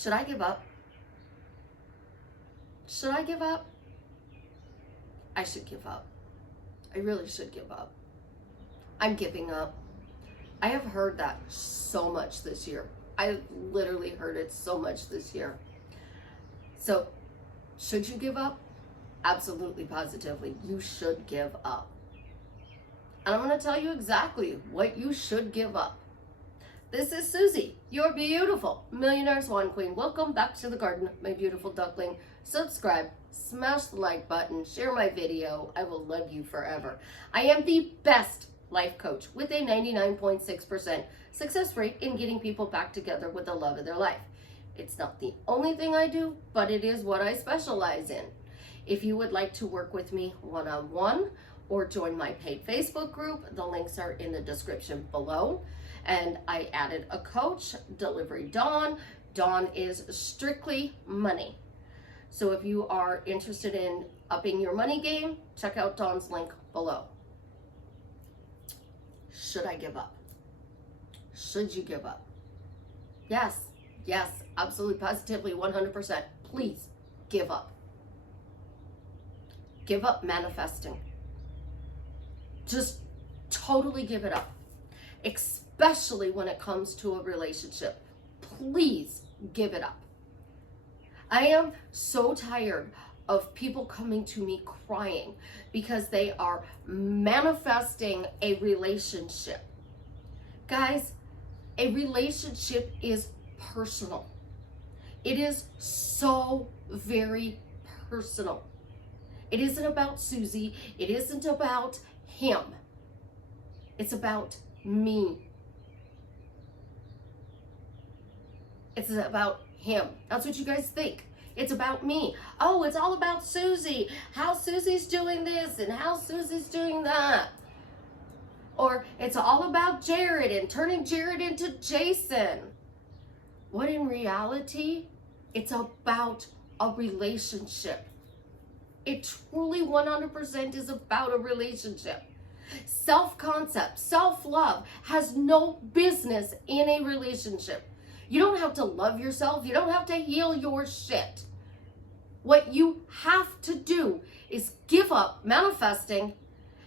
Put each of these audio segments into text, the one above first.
Should I give up? Should I give up? I should give up. I really should give up. I'm giving up. I have heard that so much this year. I literally heard it so much this year. So, should you give up? Absolutely, positively, you should give up. And I'm going to tell you exactly what you should give up. This is Susie, your beautiful Millionaire Swan Queen. Welcome back to the garden, my beautiful duckling. Subscribe, smash the like button, share my video. I will love you forever. I am the best life coach with a 99.6% success rate in getting people back together with the love of their life. It's not the only thing I do, but it is what I specialize in. If you would like to work with me one-on-one or join my paid Facebook group, the links are in the description below. And I added a coach, Delivery Dawn. Dawn is strictly money. So if you are interested in upping your money game, check out Dawn's link below. Should I give up? Should you give up? Yes, absolutely, positively, 100%. Please give up. Give up manifesting. Just totally give it up. Especially when it comes to a relationship. Please give it up. I am so tired of people coming to me crying because they are manifesting a relationship. Guys, a relationship is personal. It is so very personal. It isn't about Susie. It isn't about him. It's about me. It's about him. That's what you guys think. It's about me. Oh, it's all about Susie. How Susie's doing this and how Susie's doing that. Or it's all about Jared and turning Jared into Jason. What in reality, it's about a relationship. It truly 100% is about a relationship. Self-concept, self-love has no business in a relationship. You don't have to love yourself. You don't have to heal your shit. What you have to do is give up manifesting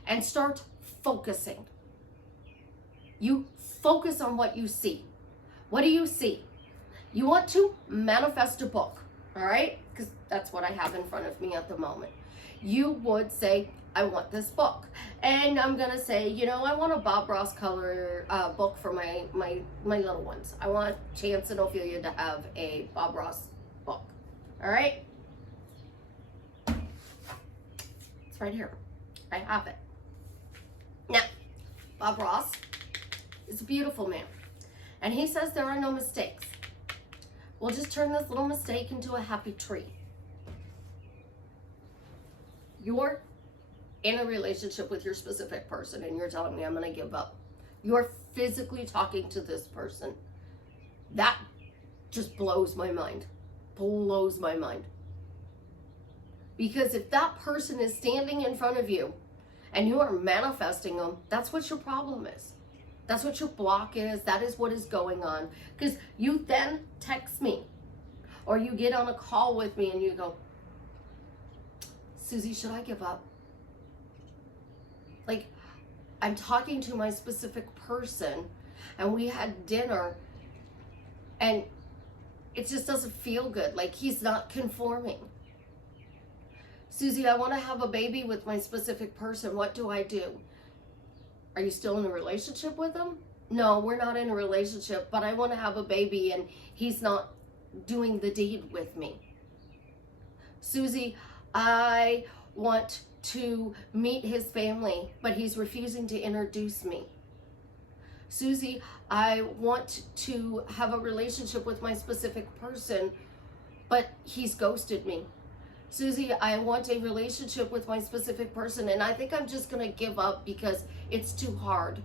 and start focusing. You focus on what you see. What do you see? You want to manifest a book, all right? Because that's what I have in front of me at the moment. You would say, I want this book. And I'm going to say, you know, I want a Bob Ross color book for my little ones. I want Chance and Ophelia to have a Bob Ross book. All right? It's right here. I have it. Now, Bob Ross is a beautiful man. And he says there are no mistakes. We'll just turn this little mistake into a happy tree. You're in a relationship with your specific person and you're telling me I'm going to give up. You're physically talking to this person. That just blows my mind. Blows my mind. Because if that person is standing in front of you and you are manifesting them, that's what your problem is. That's what your block is. That is what is going on. Because you then text me or you get on a call with me and you go, Susie, should I give up? Like, I'm talking to my specific person and we had dinner and it just doesn't feel good. Like, he's not conforming. Susie, I want to have a baby with my specific person. What do I do? Are you still in a relationship with him? No, we're not in a relationship, but I want to have a baby and he's not doing the deed with me. Susie, I want to meet his family, but he's refusing to introduce me. Susie, I want to have a relationship with my specific person, but he's ghosted me. Susie, I want a relationship with my specific person, and I think I'm just going to give up because it's too hard.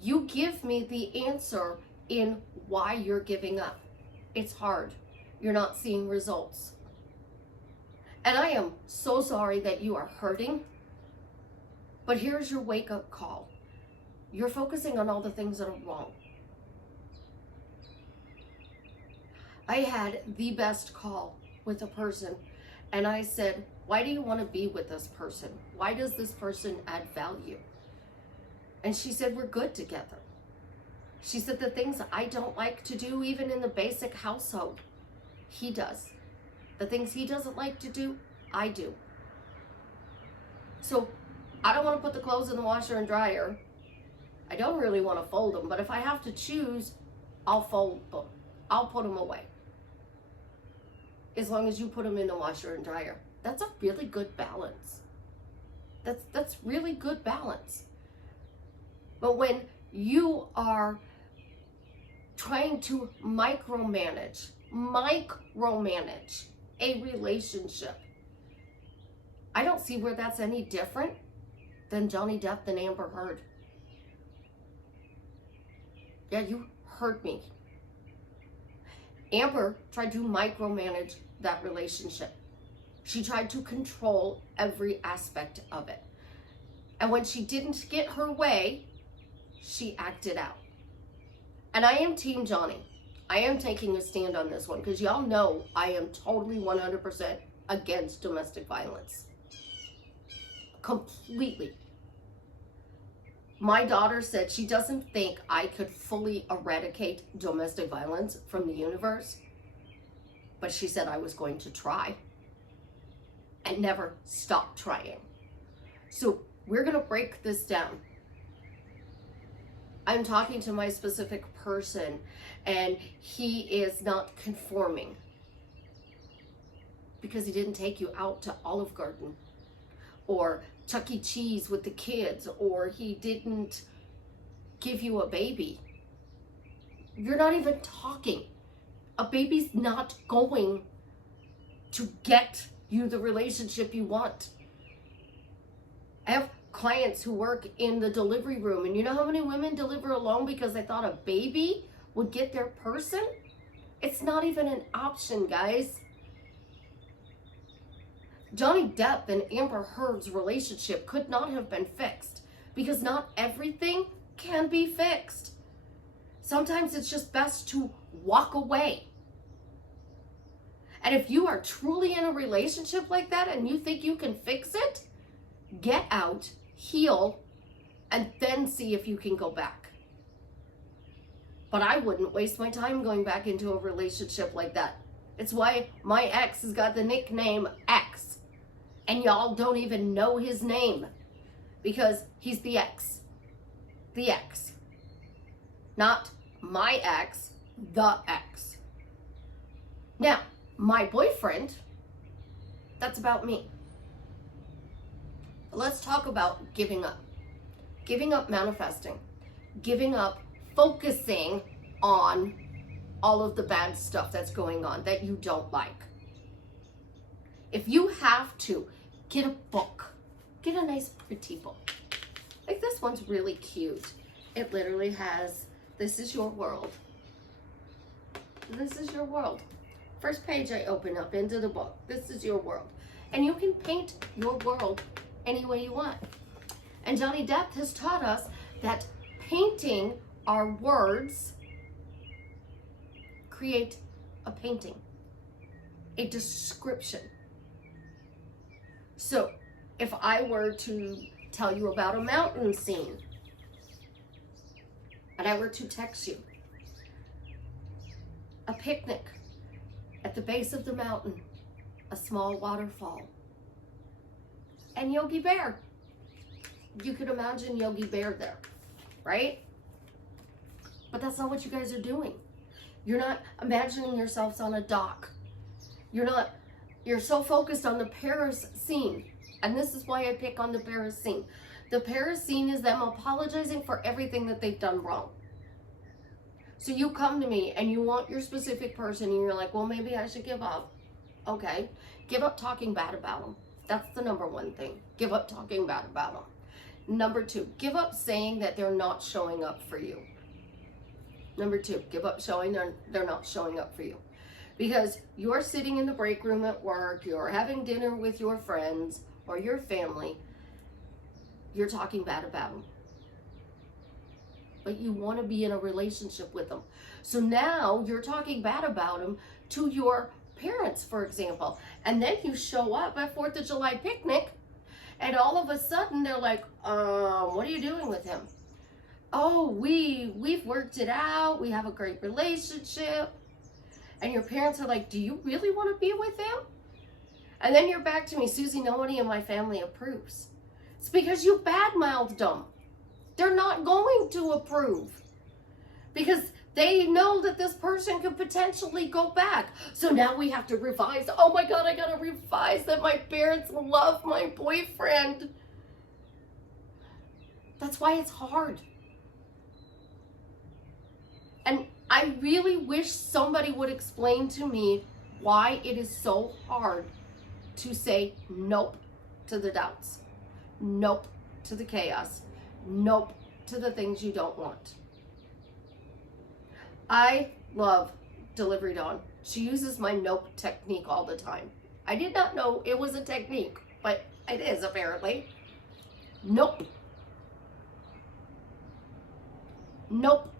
You give me the answer in why you're giving up. It's hard. You're not seeing results. And I am so sorry that you are hurting, but here's your wake-up call. You're focusing on all the things that are wrong. I had the best call with a person, and I said, why do you want to be with this person? Why does this person add value? And she said, we're good together. She said, the things I don't like to do, even in the basic household, he does. The things he doesn't like to do, I do. So I don't want to put the clothes in the washer and dryer. I don't really want to fold them, but if I have to choose, I'll fold them. I'll put them away. As long as you put them in the washer and dryer. That's a really good balance. That's really good balance. But when you are trying to micromanage a relationship, I don't see where that's any different than Johnny Depp and Amber Heard. Yeah, you heard me. Amber tried to micromanage that relationship. She tried to control every aspect of it. And when she didn't get her way, she acted out. And I am Team Johnny. I am taking a stand on this one because y'all know I am totally 100% against domestic violence. Completely. My daughter said she doesn't think I could fully eradicate domestic violence from the universe, but she said I was going to try and never stop trying. So we're going to break this down. I'm talking to my specific person, and he is not conforming because he didn't take you out to Olive Garden or Chuck E. Cheese with the kids, or he didn't give you a baby. You're not even talking. A baby's not going to get you the relationship you want. I have clients who work in the delivery room, and you know how many women deliver alone because they thought a baby would get their person? It's not even an option, guys. Johnny Depp and Amber Heard's relationship could not have been fixed because not everything can be fixed. Sometimes it's just best to walk away. And if you are truly in a relationship like that and you think you can fix it, get out, heal, and then see if you can go back. But I wouldn't waste my time going back into a relationship like that. It's why my ex has got the nickname X. And y'all don't even know his name because he's the ex. The ex. Not my ex, the ex. Now, my boyfriend, that's about me. Let's talk about giving up. Giving up manifesting. Giving up focusing on all of the bad stuff that's going on that you don't like. If you have to, get a book. Get a nice pretty book. Like this one's really cute. It literally has, this is your world. This is your world. First page I open up into the book. This is your world. And you can paint your world any way you want. And Johnny Depp has taught us that painting our words create a painting, a description. So if I were to tell you about a mountain scene and I were to text you a picnic at the base of the mountain, a small waterfall, and Yogi Bear, you could imagine Yogi Bear there, right? But that's not what you guys are doing. You're not imagining yourselves on a dock. You're so focused on the Paris scene. And this is why I pick on the Paris scene. The Paris scene is them apologizing for everything that they've done wrong. So you come to me and you want your specific person and you're like, well, maybe I should give up. Okay. Give up talking bad about them. That's the number one thing. Give up talking bad about them. Number two, give up saying that they're not showing up for you. Number two, give up showing they're not showing up for you. Because you're sitting in the break room at work, you're having dinner with your friends or your family, you're talking bad about them. but you want to be in a relationship with them. So now you're talking bad about them to your parents, for example. And then you show up at 4th of July picnic, and all of a sudden they're like, what are you doing with him? Oh, we've worked it out. We have a great relationship. And your parents are like, do you really want to be with him? And then you're back to me, Susie, nobody in my family approves. It's because you badmouthed them. They're not going to approve because they know that this person could potentially go back. So now we have to revise. Oh my God, I gotta revise that my parents love my boyfriend. That's why it's hard. And I really wish somebody would explain to me why it is so hard to say nope to the doubts, nope to the chaos, nope to the things you don't want. I love Delivery Dawn. She uses my nope technique all the time. I did not know it was a technique, but it is apparently. Nope. Nope.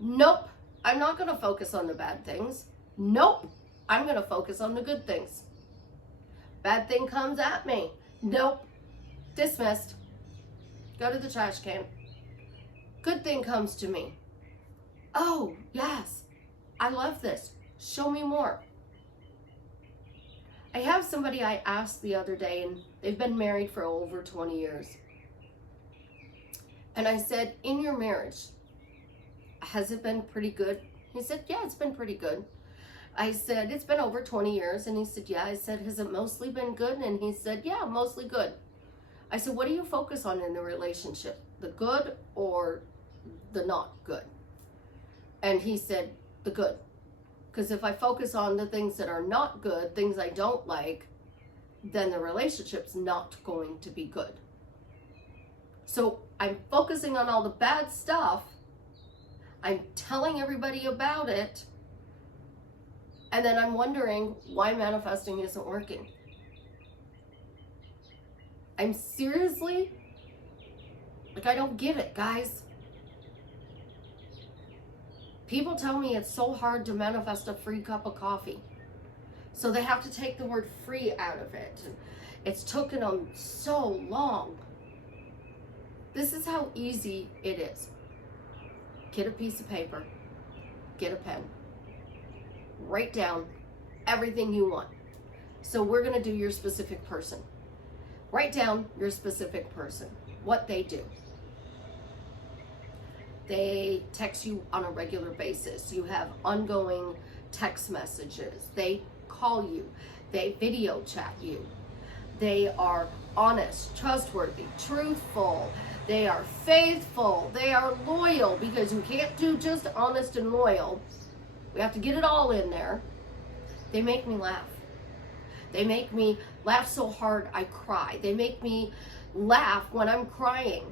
Nope. I'm not going to focus on the bad things. Nope. I'm going to focus on the good things. Bad thing comes at me. Nope. Dismissed. Go to the trash can. Good thing comes to me. Oh, yes. I love this. Show me more. I have somebody I asked the other day, and they've been married for over 20 years. And I said, in your marriage, has it been pretty good? He said, yeah, it's been pretty good. I said, it's been over 20 years. And he said, yeah. I said, has it mostly been good? And he said, yeah, mostly good. I said, what do you focus on in the relationship? The good or the not good? And he said, the good. Because if I focus on the things that are not good, things I don't like, then the relationship's not going to be good. So I'm focusing on all the bad stuff. I'm telling everybody about it. And then I'm wondering why manifesting isn't working. I'm seriously, I don't get it, guys. People tell me it's so hard to manifest a free cup of coffee. So they have to take the word free out of it. It's taken them so long. This is how easy it is. Get a piece of paper, get a pen, write down everything you want. So we're gonna do your specific person. Write down your specific person, what they do. They text you on a regular basis. You have ongoing text messages. They call you. They video chat you. They are honest, trustworthy, truthful. They are faithful. They are loyal, because you can't do just honest and loyal. We have to get it all in there. They make me laugh. They make me laugh so hard I cry. They make me laugh when I'm crying.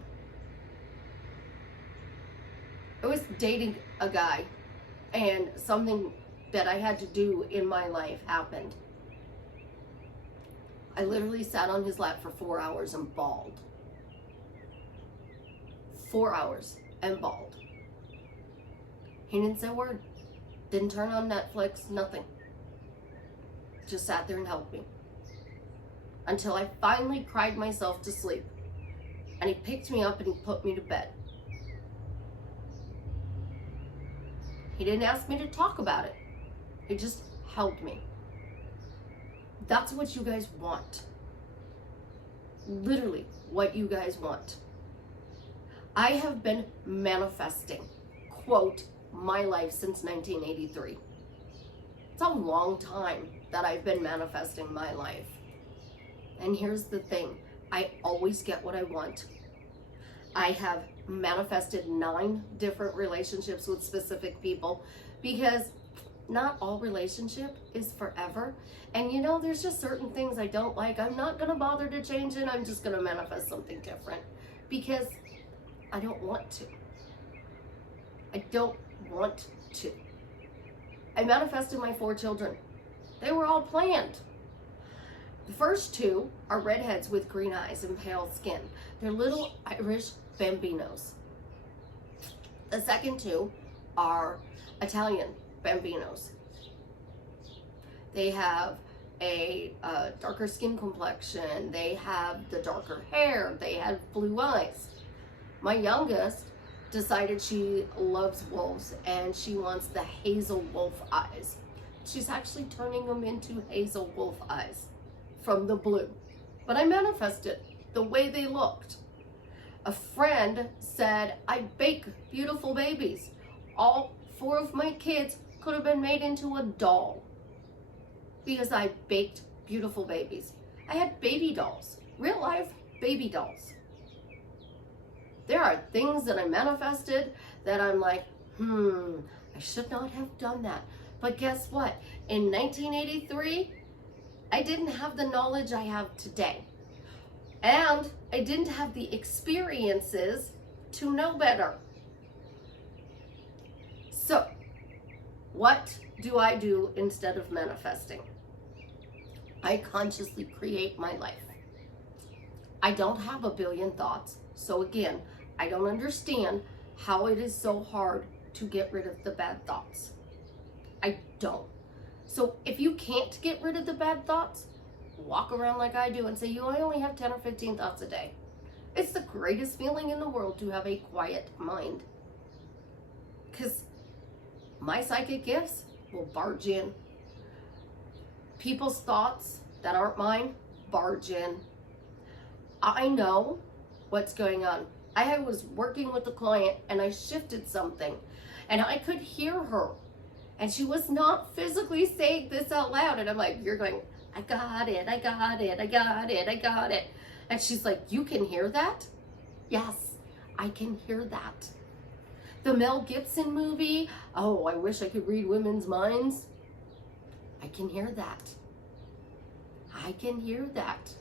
I was dating a guy, and something that I had to do in my life happened. I literally sat on his lap for 4 hours and bawled. 4 hours and bawled. He didn't say a word. Didn't turn on Netflix, nothing. Just sat there and helped me. Until I finally cried myself to sleep. And he picked me up and he put me to bed. He didn't ask me to talk about it. He just held me. That's what you guys want. Literally what you guys want. I have been manifesting, quote, my life since 1983. It's a long time that I've been manifesting my life. And here's the thing, I always get what I want. I have manifested 9 different relationships with specific people, because not all relationship is forever. And you know, there's just certain things I don't like. I'm not gonna bother to change it. I'm just gonna manifest something different, because I don't want to. I don't want to. I manifested my 4 children. They were all planned. The first 2 are redheads with green eyes and pale skin. They're little Irish bambinos. The second two are Italian bambinos. They have a darker skin complexion. They have the darker hair. They have blue eyes. My youngest decided she loves wolves and she wants the hazel wolf eyes. She's actually turning them into hazel wolf eyes from the blue. But I manifested the way they looked. A friend said, I bake beautiful babies. All 4 of my kids could have been made into a doll because I baked beautiful babies. I had baby dolls, real life baby dolls. There are things that I manifested that I'm like, I should not have done that. But guess what? In 1983, I didn't have the knowledge I have today. And I didn't have the experiences to know better. So, what do I do instead of manifesting? I consciously create my life. I don't have a billion thoughts. So again, I don't understand how it is so hard to get rid of the bad thoughts. I don't. So if you can't get rid of the bad thoughts, walk around like I do and say, I only have 10 or 15 thoughts a day. It's the greatest feeling in the world to have a quiet mind. Because my psychic gifts will barge in. People's thoughts that aren't mine, barge in. I know what's going on. I was working with a client and I shifted something and I could hear her. And she was not physically saying this out loud. And I'm like, you're going, I got it, I got it, I got it, I got it. And she's like, you can hear that? Yes, I can hear that. The Mel Gibson movie, oh, I wish I could read women's minds. I can hear that. I can hear that.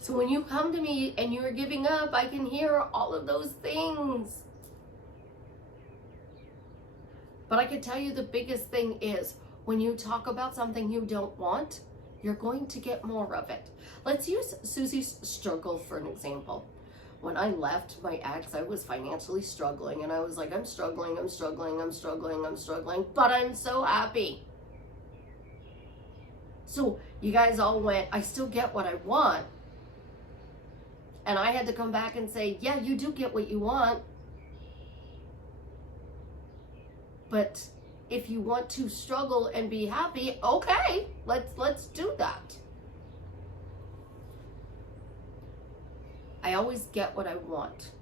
So when you come to me and you're giving up, I can hear all of those things. But I can tell you the biggest thing is when you talk about something you don't want, you're going to get more of it. Let's use Susie's struggle for an example. When I left my ex, I was financially struggling and I was like, I'm struggling, but I'm so happy. So you guys all went, I still get what I want. And I had to come back and say, yeah, you do get what you want. But if you want to struggle and be happy, okay, let's do that. I always get what I want.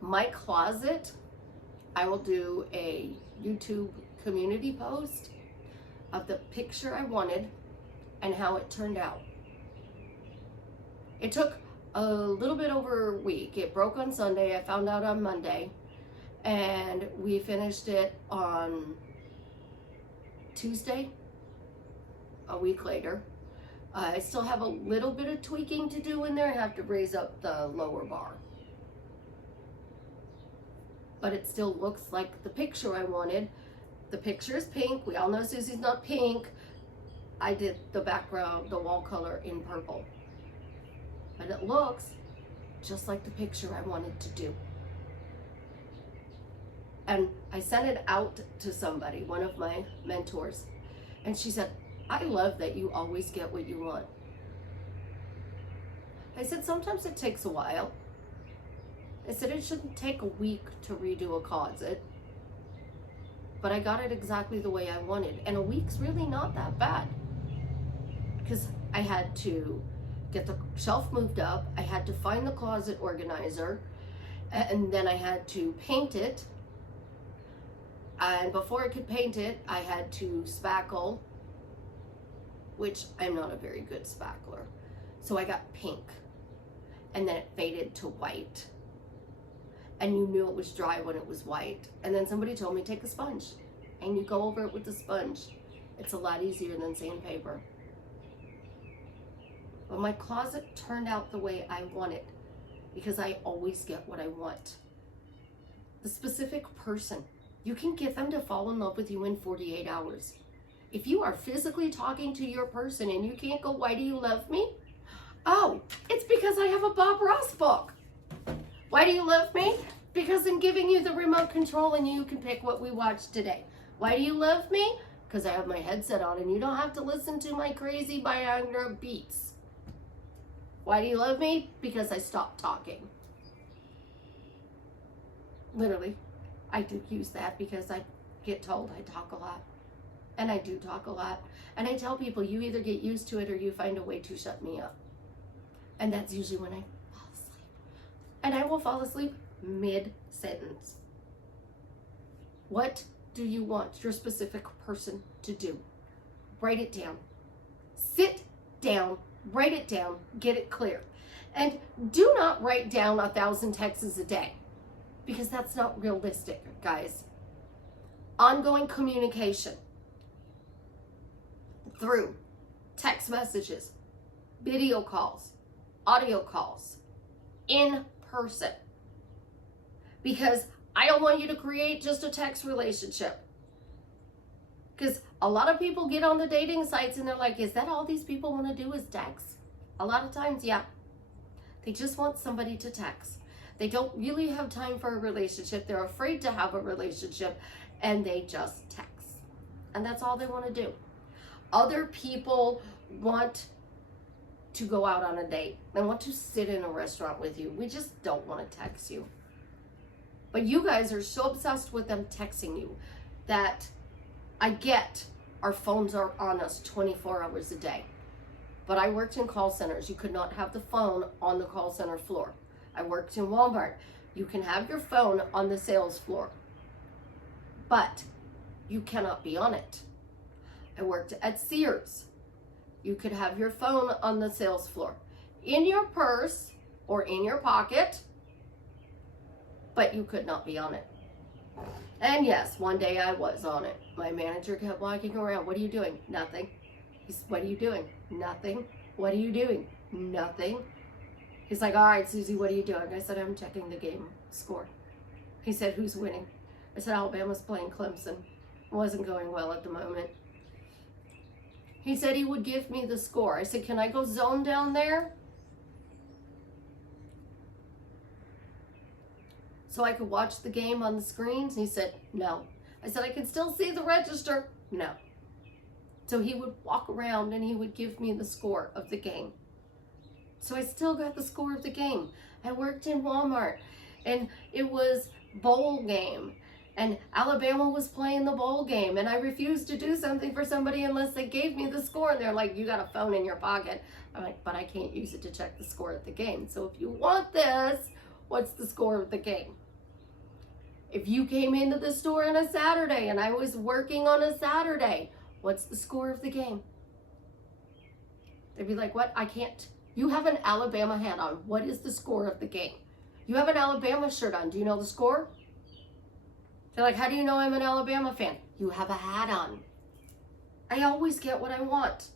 My closet, I will do a YouTube community post of the picture I wanted and how it turned out. It took a little bit over a week. It broke on Sunday. I found out on Monday. And we finished it on Tuesday, a week later. I still have a little bit of tweaking to do in there. I have to raise up the lower bar. But it still looks like the picture I wanted. The picture is pink. We all know Susie's not pink. I did the background, the wall color in purple. But it looks just like the picture I wanted to do. And I sent it out to somebody, one of my mentors, and she said, I love that you always get what you want. I said, sometimes it takes a while. I said, it shouldn't take a week to redo a closet, but I got it exactly the way I wanted. And a week's really not that bad because I had to get the shelf moved up. I had to find the closet organizer, and then I had to paint it. And before I could paint it, I had to spackle, which I'm not a very good spackler. So I got pink, and then it faded to white. And you knew it was dry when it was white. And then somebody told me, take a sponge, and you go over it with the sponge. It's a lot easier than sandpaper. But my closet turned out the way I wanted, because I always get what I want. The specific person, you can get them to fall in love with you in 48 hours. If you are physically talking to your person and you can't go, why do you love me? Oh, it's because I have a Bob Ross book. Why do you love me? Because I'm giving you the remote control and you can pick what we watch today. Why do you love me? Because I have my headset on and you don't have to listen to my crazy Viagra beats. Why do you love me? Because I stopped talking. Literally, I do use that because I get told I talk a lot. And I do talk a lot. And I tell people, you either get used to it or you find a way to shut me up. And that's usually when I fall asleep. And I will fall asleep mid-sentence. What do you want your specific person to do? Write it down. Sit down, write it down, get it clear. And do not write down 1,000 texts a day, because that's not realistic, guys. Ongoing communication through text messages, video calls, audio calls, in person. Because I don't want you to create just a text relationship. Because a lot of people get on the dating sites and they're like, is that all these people want to do is text? A lot of times, yeah. They just want somebody to text. They don't really have time for a relationship. They're afraid to have a relationship and they just text. And that's all they want to do. Other people want to go out on a date. They want to sit in a restaurant with you. We just don't want to text you. But you guys are so obsessed with them texting you that I get our phones are on us 24 hours a day. But I worked in call centers. You could not have the phone on the call center floor. I worked in Walmart. You can have your phone on the sales floor, but you cannot be on it. I worked at Sears. You could have your phone on the sales floor, in your purse or in your pocket, but you could not be on it. And yes, one day I was on it. My manager kept walking around. What are you doing? Nothing. He's, what are you doing? Nothing. What are you doing? Nothing. He's like, all right, Susie, what are you doing? I said, I'm checking the game score. He said, who's winning? I said, Alabama's playing Clemson. It wasn't going well at the moment. He said he would give me the score. I said, can I go zone down there? So I could watch the game on the screens? He said, no. I said, I can still see the register? No. So he would walk around and he would give me the score of the game. So I still got the score of the game. I worked in Walmart and it was bowl game and Alabama was playing the bowl game and I refused to do something for somebody unless they gave me the score, and they're like, you got a phone in your pocket. I'm like, but I can't use it to check the score of the game. So if you want this, what's the score of the game? If you came into the store on a Saturday and I was working on a Saturday, what's the score of the game? They'd be like, what? I can't. You have an Alabama hat on. What is the score of the game? You have an Alabama shirt on. Do you know the score? They're like, how do you know I'm an Alabama fan? You have a hat on. I always get what I want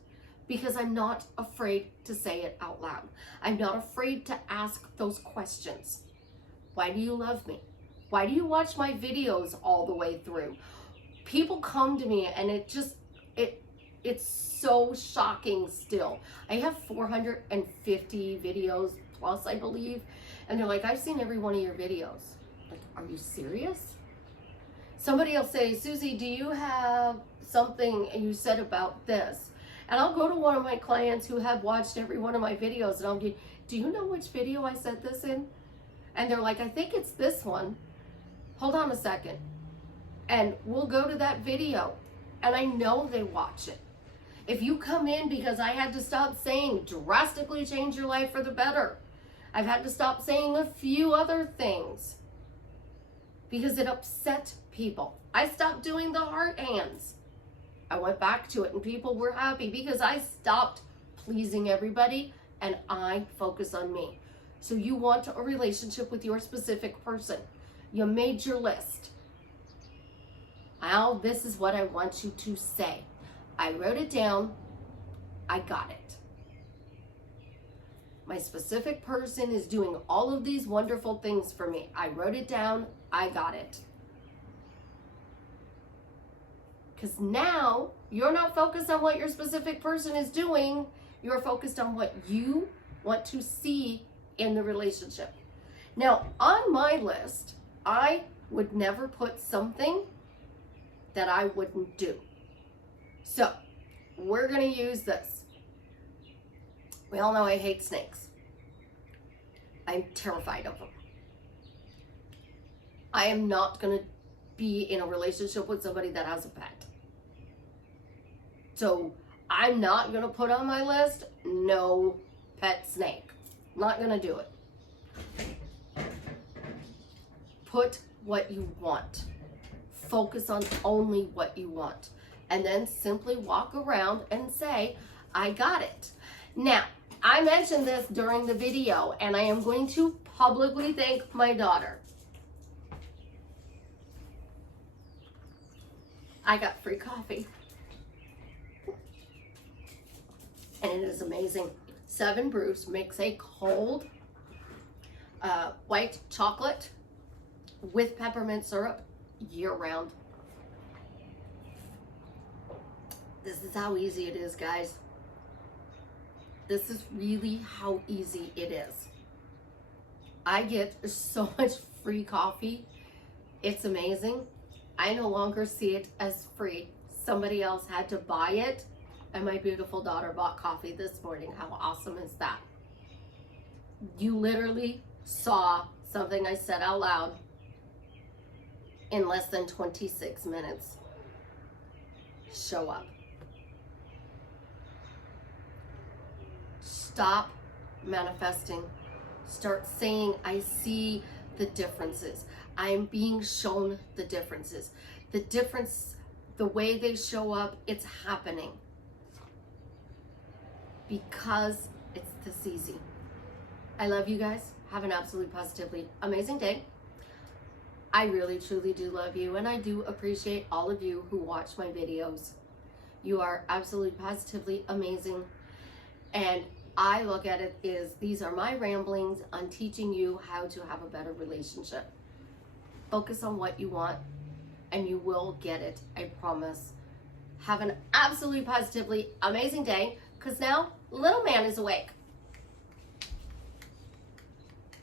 because I'm not afraid to say it out loud. I'm not afraid to ask those questions. Why do you love me? Why do you watch my videos all the way through? People come to me and it's so shocking still. I have 450 videos plus, I believe. And they're like, I've seen every one of your videos. Like, are you serious? Somebody will say, Susie, do you have something you said about this? And I'll go to one of my clients who have watched every one of my videos and I'll be, do you know which video I said this in? And they're like, I think it's this one. Hold on a second. And we'll go to that video. And I know they watch it. If you come in because I had to stop saying drastically change your life for the better, I've had to stop saying a few other things because it upset people. I stopped doing the heart hands. I went back to it and people were happy because I stopped pleasing everybody and I focus on me. So you want a relationship with your specific person. You made your list. Now this is what I want you to say. I wrote it down. I got it. My specific person is doing all of these wonderful things for me. I wrote it down. I got it. Because now you're not focused on what your specific person is doing. You're focused on what you want to see in the relationship. Now, on my list, I would never put something that I wouldn't do. So, we're going to use this. We all know I hate snakes. I'm terrified of them. I am not going to be in a relationship with somebody that has a pet. So, I'm not going to put on my list, no pet snake. Not going to do it. Put what you want. Focus on only what you want. And then simply walk around and say, I got it. Now, I mentioned this during the video, and I am going to publicly thank my daughter. I got free coffee. And it is amazing. 7 Brews makes a cold white chocolate with peppermint syrup year-round. This is how easy it is, guys. This is really how easy it is. I get so much free coffee. It's amazing. I no longer see it as free. Somebody else had to buy it, and my beautiful daughter bought coffee this morning. How awesome is that? You literally saw something I said out loud in less than 26 minutes show up. Stop manifesting. Start saying, I see the differences. I am being shown the differences. The difference, the way they show up, it's happening. Because it's this easy. I love you guys. Have an absolutely positively amazing day. I really truly do love you, and I do appreciate all of you who watch my videos. You are absolutely positively amazing, and I look at it as these are my ramblings on teaching you how to have a better relationship. Focus on what you want and you will get it, I promise. Have an absolutely positively amazing day, because now little man is awake.